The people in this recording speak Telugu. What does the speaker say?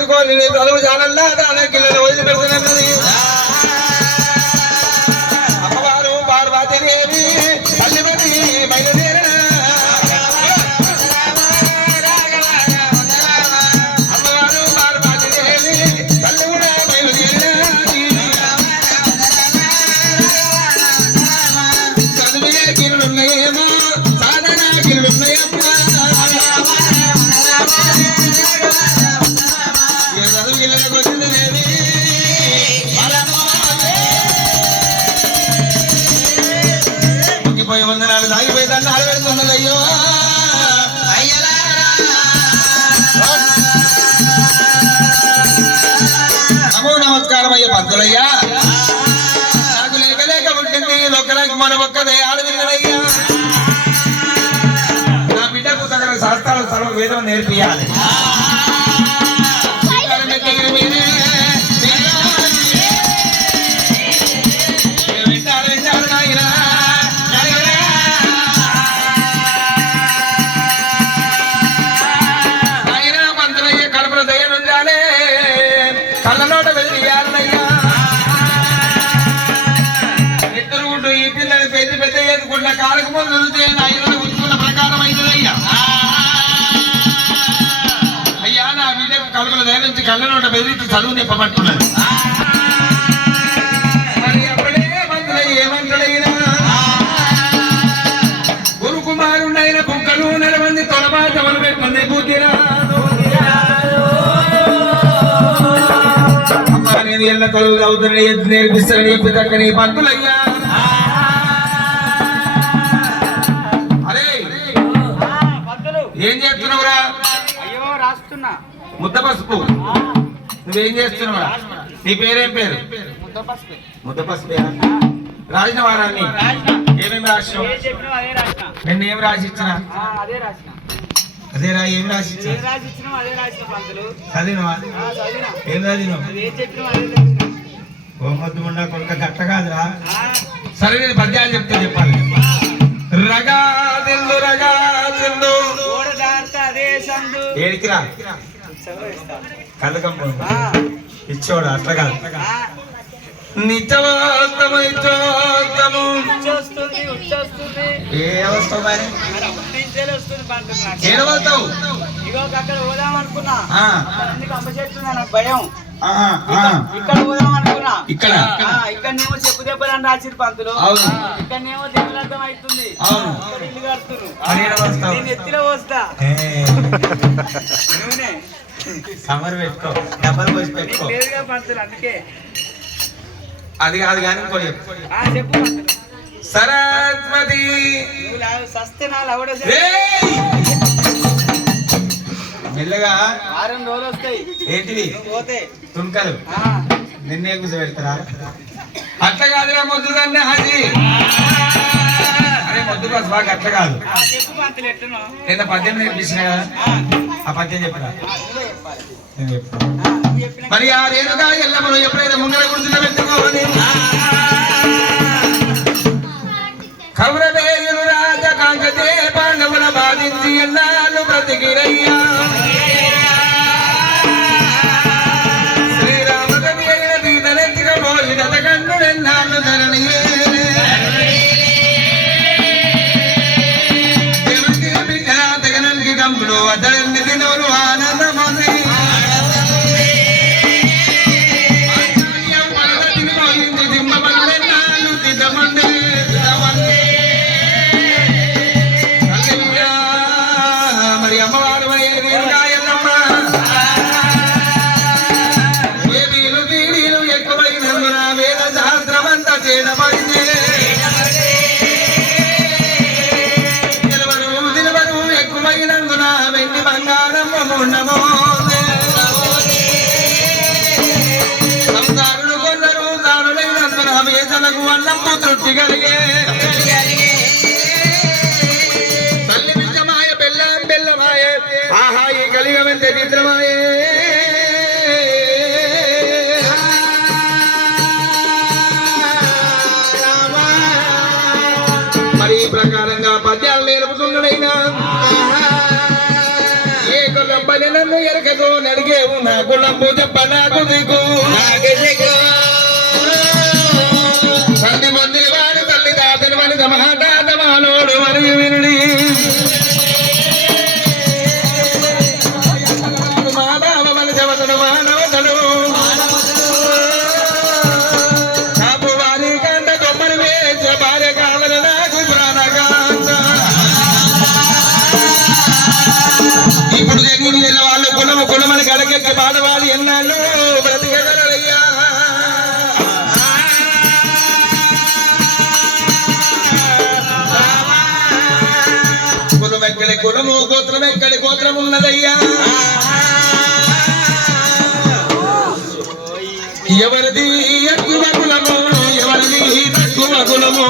ఎత్తుకోని తలుపు చాలల్లా దాని కిల్లలు వదిలి పెడుతున్నది అమ్మవారు పార్వతీదేవి తల్లిమని బయలుదేరిన అమ్మవారు పార్వతీదేవి తల్లి కూడా బయలుదేరినది చదువే కిరులున్నాయేమో సాధన కిరులున్నాయమ్మా ముగ్గిపోయి వందనాలు దాగిపోయి దండాలు పెడుతున్నది అయ్యో నమో నమస్కారం అయ్యా పంతులయ్యా నాకు లేక లేక పుట్టింది ఒక్కడానికి మన ఒక్కదే ఆడవిల్లయ్యా నా బిడ్డకు తగిన శాస్త్రాలు సర్వ వేదం నేర్పియాలి కళ్ళనోట వెలియాలయ్యా ఇద్దరు ఈ పిల్లలు పెద్ద పెద్ద ఎదుకుంటా కాలకు ముందు ఆయన ఉంచుకున్న ప్రకారం అవుతుందయ్యా అయ్యా నా బిడ్డకు కడుపుల దయ నుంచి కళ్ళనోట బెదిరించి చదువు నింపబట్టున్నది మరి అప్పుడే మంత్రులయ్య ఏమంతుడైనా గురు కుమారుడైన కుక్కలు నలమంది తొలబాటమలు పెట్టుకుంది బుద్ధిరా ఎన్న కలుగులు అవుతుంది నేర్పిస్తారని చెప్పి దక్కని పంతులయ్యా అరే ఏం చేస్తున్నావురా అయ్యో రాస్తున్నా ముద్ద పసుపు నువ్వేం చేస్తున్నావురా నీ పేరేం పేరు ముద్ద పసుపు రాసిన వారాన్ని ఏమేమి రాసినావు నిన్న ఏం రాసి ఇచ్చిన అదేరా ఏం రాసి చదివినవా ఏం చదివినావు గోమద్దు ఉండా కొడుక గట్ట కాదురా సరే నేను పద్యాలు చెప్తే చెప్పాలి రగా తిందు రగా తిందు ఏడికిరా కళ్ళకమ్మ ఇచ్చోడు అట్లా కాదు నిత్యవాస్తము నిత్యోత్తము ఏ అవస్థ మరి ఏడవస్తావు ఇగో అక్కడ పోదాం అనుకున్నా భయం ఇక్కడ పోదాం అనుకున్నా ఇక్కడనేమో చెప్పు దెబ్బలని రాసిరు పంతులు ఇక్కడనేమో దెబ్బలర్థం అవుతుంది ఇల్లు కడుతున్నారు నేను ఎత్తిలో పోస్తా సమర్ పెట్టుకో డబ్బలు పోసి పెట్టుకో లేదుగా పంతులు అందుకే అది కాదు కానీ ఇంకో చెప్పు పంతులు సరస్వతి సస్తే నా లవడ మెల్లగా 6 రోజులు వస్తాయి ఏంటివి పోతే తుంకలు నిన్నే కూర్చోబెడతారా అట్లా కాదురా మొద్దు దాన్ని హాజీ అరే మొద్దు బస్ బాగా అట్లా కాదు చెప్పు పంతులు ఎట్లనో నిన్న పద్యం నేర్పించిన కదా ఆ పద్యం చెప్పరా మరి ఆ రేణుగా ఎల్లమ్మను ఎప్పుడైతే ముంగల కూర్చున్న పెట్టుకోవాలి కౌరవేయులు రాజకాంకతే పాండవుల బాధించి ఎన్నాళ్ళు బ్రతికిరయ్యా శ్రీరామకవి అయిన తీతలెత్తిక పోయిన కన్నుడెన్నాళ్ళు ధరణియే తెగనల్కి కంపుడు అతడెన్ని దినోలు ఆనందమోది పోయింది దిమ్మబల్లెన్నాళ్ళు తిద్దమండి మరి అమ్మవారు ఏ వీలు తీడీలు ఎక్కువైనందున వేద సహస్రమంతా చేయడమైంది నిలవరు ఎక్కువైనందున వెండి బంగారం ఉండమో సంసారులు కొందరు దారులైనందున వేదలకు అన్నము తృప్తి కలిగే ఆహా ఈ కలిగమంత చిత్రమాయే మరి ఈ ప్రకారంగా పద్యాలు నేర్పుతున్నాడైనా ఏ కులం చెప్పని నన్ను ఎరకతో నడిగేవు నా కులంబు చెప్ప నాకు దిగు పది మంది వాడు తల్లి తాతని వనిత మహాతాత మాలోడు మరియు వినుడి మా బావ మనిషవతడు మానవతడు కాపు వారి కంట కొమ్మని వేచ భార్య కావల నాకు ప్రాణకాంత ఇప్పుడు జన్మిని వాళ్ళు కులమని గడకెక్కి బాధవాళ్ళు ఎన్నాళ్ళు బ్రతికెదరయ్యా కులం ఎక్కడి కులము గోత్రం ఎక్కడి గోత్రం ఉన్నదయ్యా ఎవరిది ఎక్కువ కులము ఎవరిది తక్కువ కులము